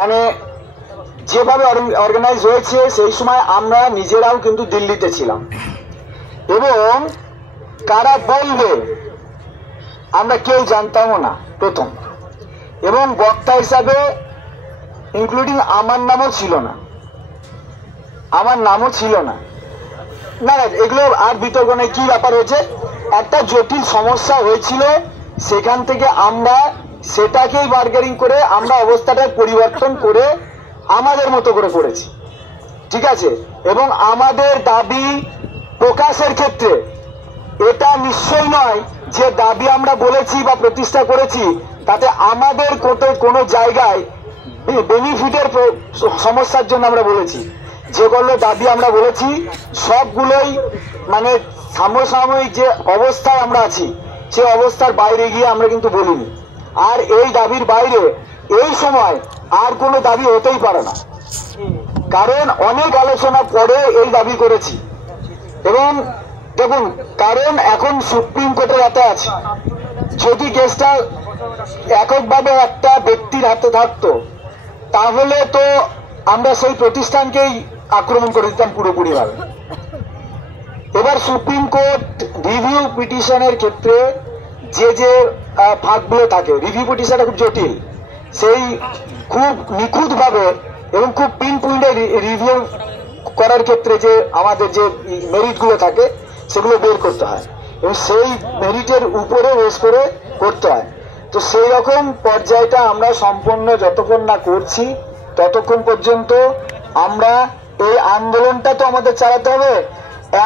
মানে যেভাবে অর্গানাইজ হয়েছে সেই সময় আমরা নিজেরাও কিন্তু দিল্লিতে ছিলাম এবং কারা বলবে আমরা কেউ জানতামও না প্রথম, এবং বক্তা হিসাবে ইনক্লুডিং আমার নামও ছিল না, না এগুলো আর বিতর্ক নেই। কি ব্যাপার হয়েছে, একটা জটিল সমস্যা হয়েছিল, সেখান থেকে আমরা সেটাকেই বার্গেনিং করে আমরা অবস্থাটা পরিবর্তন করে আমাদের মতো করে করেছি, ঠিক আছে। এবং আমাদের দাবি প্রকাশের ক্ষেত্রে এটা নিশ্চয় নয় যে দাবি আমরা বলেছি বা প্রতিষ্ঠা করেছি তাতে আমাদের কোনো জায়গায় বেনিফিটের সমস্যার জন্য আমরা বলেছি। যেগুলো দাবি আমরা বলেছি সবগুলোই মানে সমসাময়িক যে অবস্থায় আমরা আছি সে অবস্থার বাইরে গিয়ে আমরা কিন্তু বলিনি। আর এই দাবির বাইরে এই সময় আর কোনো দাবি হতেই পারে না, কারণ অনেক আলোচনা পরে এই দাবি করেছি। এবং দেখুন, কারণ এখন সুপ্রিম কোর্টের হাতে আছে, যদি কেসটা এককভাবে একটা ব্যক্তির হাতে থাকতো তাহলে তো আমরা সেই প্রতিষ্ঠানকেই আক্রমণ করে দিতাম পুরোপুরি ভাবে। এবার সুপ্রিম কোর্ট রিভিউ পিটিশনের ক্ষেত্রে যে ফাঁকগুলো থাকে, রিভিউ পিটিশনটা খুব জটিল, সেই খুব নিখুঁত ভাবে এবং খুব পিন পয়েন্টে রিভিউ করার ক্ষেত্রে যে আমাদের যে মেরিটগুলো থাকে সেগুলো বের করতে হয় এবং সেই মেরিটের উপরে বেস করে করতে হয়। তো সেই রকম পর্যায়টা আমরা সম্পূর্ণ যতক্ষণ না করছি ততক্ষণ পর্যন্ত আমরা এই আন্দোলনটা তো আমাদের চালাতে হবে।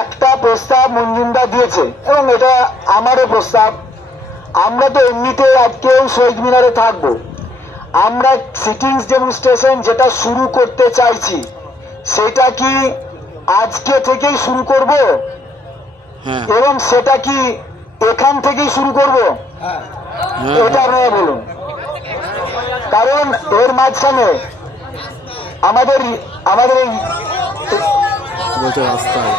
একটা প্রস্তাব মঞ্জুরদা দিয়েছে এবং এটা আমারও প্রস্তাব, আমরা তো এমনিতে আজকেও শহীদ মিনারে থাকবো, আমরা সিটিংস ডেমনস্ট্রেশন যেটা শুরু করতে চাইছি সেটা কি আজকে থেকেই শুরু করব এবং সেটা কি এখান থেকেই শুরু করব, এটা আপনারা বলুন। কারণ এর মাঝখানে আমাদের রাস্তায়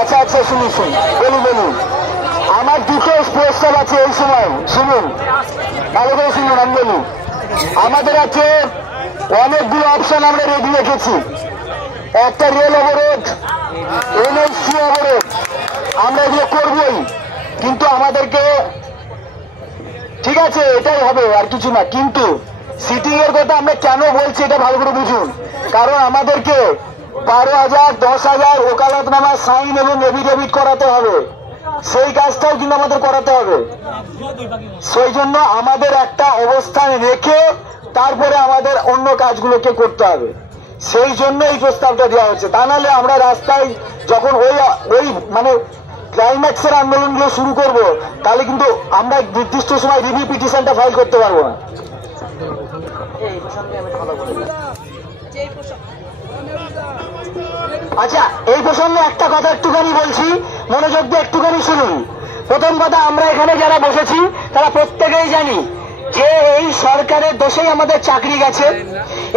আচ্ছা আচ্ছা শুনুন বলুন, আমার দুটো প্রস্তাব আছে এই সময়, শুনুন ভালো করে শুনুন। আমি বলি, আমাদের আছে অনেকগুলো অপশন আমরা রেডি রেখেছি। একটা রেল অবরোধ, এনএসসি অবরোধ, আমরা এগুলো করবই, কিন্তু আমাদেরকে ঠিক আছে এটাই হবে আর কিছু না। কিন্তু সিটিং এর কথা আমরা কেন বলছি এটা ভালো করে বুঝুন, কারণ আমাদেরকে 12,000 10,000 ওকালতনামা সাইন এবং এফিডেভিট করাতে হবে, সেই কাজটাও কিন্তু আমাদের করাতে হবে। সেই জন্য আমাদের একটা অবস্থান রেখে তারপরে আমাদের অন্য কাজগুলোকে করতে হবে, সেই জন্য এই প্রস্তাবটা দেওয়া হচ্ছে। তা নাহলে আমরা রাস্তায় যখন ওই মানে ক্লাইম্যাক্সের আন্দোলনগুলো শুরু করব তাহলে কিন্তু আমরা নির্দিষ্ট সময় রিভিউ পিটিশনটা ফাইল করতে পারবো না। আচ্ছা, এই প্রসঙ্গে একটা কথা একটুখানি বলছি, মনোযোগ দিয়ে একটুখানি শুনুন। প্রথম কথা, আমরা এখানে যারা বসেছি তারা প্রত্যেকেই জানি যে এই সরকারের দোষেই আমাদের চাকরি গেছে,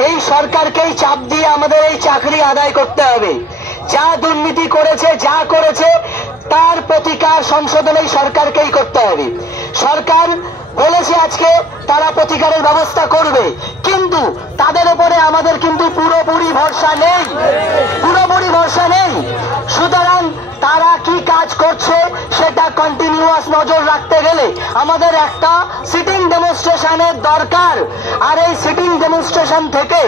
এই সরকারকেই চাপ দিয়ে আমাদের এই চাকরি আদায় করতে হবে। যা দুর্নীতি করেছে, যা করেছে তার প্রতিকার সংশোধন এই সরকারকেই করতে হবে। সরকার বলেছে আজকে তারা প্রতিকারের ব্যবস্থা করবে, কিন্তু তাদের উপরে আমাদের কিন্তু পুরোপুরি ভরসা নেই। সুতরাং তারা কি কাজ করছে সেটা কন্টিনিউয়াস নজর রাখতে গেলে আমাদের একটা সিটিং ডেমনস্ট্রেশনের দরকার। আর এই সিটিং ডেমনস্ট্রেশন থেকে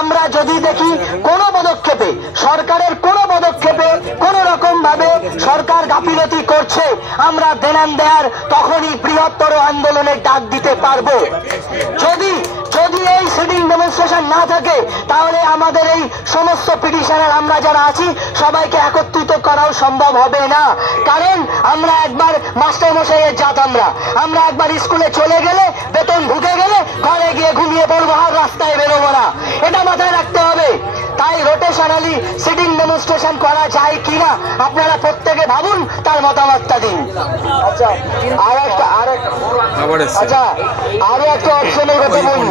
আমরা যদি দেখি কোনো পদক্ষেপে, সরকারের কোনো পদক্ষেপে কোন রকম ভাবে সরকার গাফিলতি করছে, আমরা দেনান দেয়ার তখনই বৃহত্তর আন্দোলনের ডাক দিতে পারবো। যদি এই সিটিং ডেমনস্ট্রেশন না থাকে তাহলে আমাদের এই সমস্ত পিটিশনার আমরা যারা আছি সবাইকে একত্রিত করাও সম্ভব হবে না। কারণ আমরা একবার মাস্টার মশাইয়ের জাত, আমরা একবার স্কুলে চলে গেলে, বেতন ঢুকে গেলে ঘরে গিয়ে ঘুমিয়ে পড়বো, আর রাস্তায় বেরোবো না, এটা মাথায় রাখতে হবে। তাই রোটেশনালি সিটিং ডেমনস্ট্রেশন করা যায় কিনা আপনারা প্রত্যেকে ভাবুন, তার মতামতটা দিন। আচ্ছা, আরো একটা অপশনের কথা বলুন,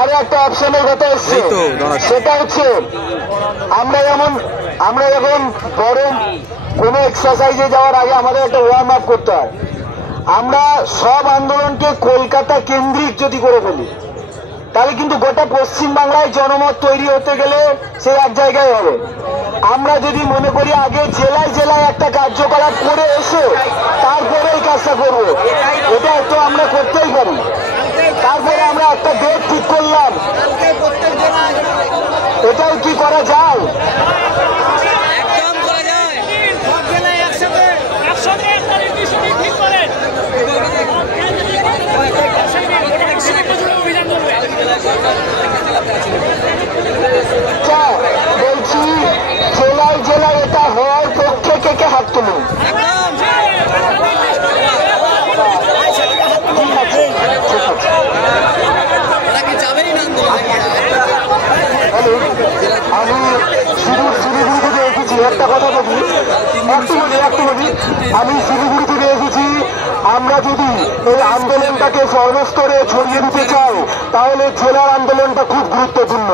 আরো একটা অপশনের কথা এসছে, সেটা হচ্ছে আমরা যখন বড় কোনো এক্সারসাইজে যাওয়ার আগে আমাদের একটা ওয়ার্ম আপ করতে হয়। আমরা সব আন্দোলনকে কলকাতা কেন্দ্রিক যদি করে ফেলি তাহলে কিন্তু গোটা পশ্চিমবাংলায় জনমত তৈরি হতে গেলে সে এক জায়গায় হবে। আমরা যদি মনে করি আগে জেলায় জেলায় একটা কার্যকলাপ করে এসে তারপরে এই কাজটা করবো, এটা তো আমরা করতেই পারি। তারপরে আমরা একটা ডেট ঠিক করলাম, এটাও কি করা যায়? বলছি জেলায় জেলায় এটা হওয়ার পক্ষে কে কে হাত তুলুন। আমি শিলিগুড়ি থেকে এসেছি, একটা কথা বলি, একটু বলি, আমি শিলিগুড়ি থেকে এসেছি। আমরা যদি এই আন্দোলনটাকে সর্বস্তরে ছড়িয়ে দিতে চাই তাহলে জেলার আন্দোলনটা খুব গুরুত্বপূর্ণ।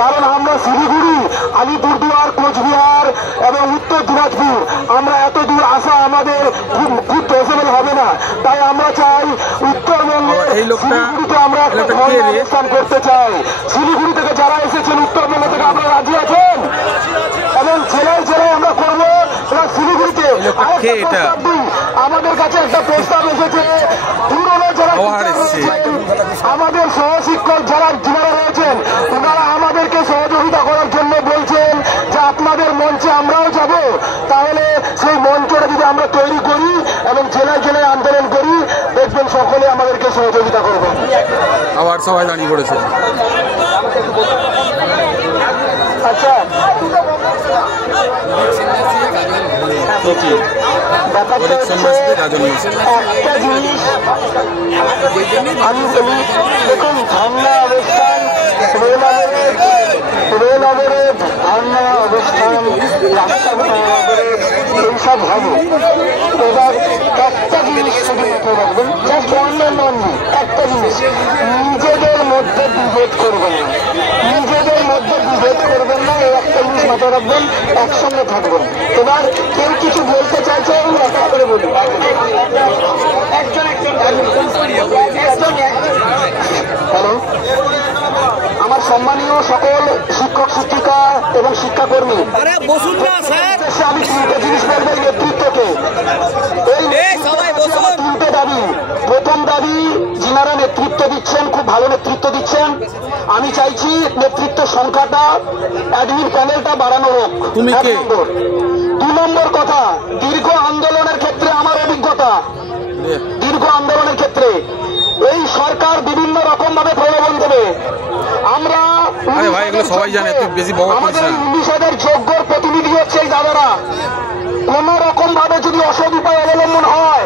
কারণ আমরা শিলিগুড়ি, আলিপুরদুয়ার, কোচবিহার এবং উত্তর দিনাজপুর আমরা এত দূর আসা আমাদের খুব পসিবল হবে না। তাই আমরা চাই উত্তরবঙ্গের শিলিগুড়িতে আমরা একটা অনুষ্ঠান করতে চাই। শিলিগুড়ি থেকে যারা এসেছেন উত্তরবঙ্গ থেকে আপনারা রাজি আছেন? এবং জেলায় জেলায় আমরা করবো। শিলিগুড়িতে আমাদের কাছে একটা প্রস্তাব এসেছে, পুরনো যারা আমাদের সহশিক্ষক যারা রয়েছেন ওনারা আমাদেরকে সহযোগিতা করার জন্য বলছেন যে আপনাদের মঞ্চে আমরাও যাব। তাহলে সেই মঞ্চটা যদি আমরা তৈরি করি এবং জেলায় জেলায় আন্দোলন করি, দেখবেন সকলে আমাদেরকে সহযোগিতা করবেন। আবার সবাই দাঁড়িয়ে পড়েছে। আচ্ছা, ব্যাপারটা হচ্ছে একটা জিনিস আমি বলি, দেখুন ধর্ণা অবস্থান, রেল অবরোধ, ধর্ণা অবস্থান, রাস্তা অবরোধ এইসব হবে। এবার একটা জিনিস শুধু মাথায় রাখবেন, জাস্ট অনলি একটা জিনিস, নিজেদের মধ্যে বিভেদ করবেন না, নিজেদের মধ্যে বিভেদ করবেন না, এই একটা জিনিস মাথায় রাখবেন, একসঙ্গে থাকবেন। এবার কেউ কিছু বলতে চাইছে এক এক করে বলি। হ্যালো, আমার সম্মানীয় সকল শিক্ষক শিক্ষিকা এবং শিক্ষাকর্মী, আমি তিনটে জিনিস বলবো নেতৃত্বকে। তিনটে দাবি। প্রথম দাবি, যিনারা নেতৃত্ব দিচ্ছেন, খুব ভালো নেতৃত্ব দিচ্ছেন, আমি চাইছি নেতৃত্ব সংখ্যাটা, অ্যাডমিন প্যানেলটা বাড়ানো হোক। 2 নম্বর কথা, দীর্ঘ আন্দোলনের ক্ষেত্রে আমার অভিজ্ঞতা, দীর্ঘ আন্দোলনের ক্ষেত্রে এই সরকার বিভিন্ন রকম ভাবে প্রলোভন দেবে। আমরা আমাদের 19,000 যোগ্য প্রতিনিধি হচ্ছে এই দাদারা, কোন রকম ভাবে যদি অসৎ উপায় অবলম্বন হয়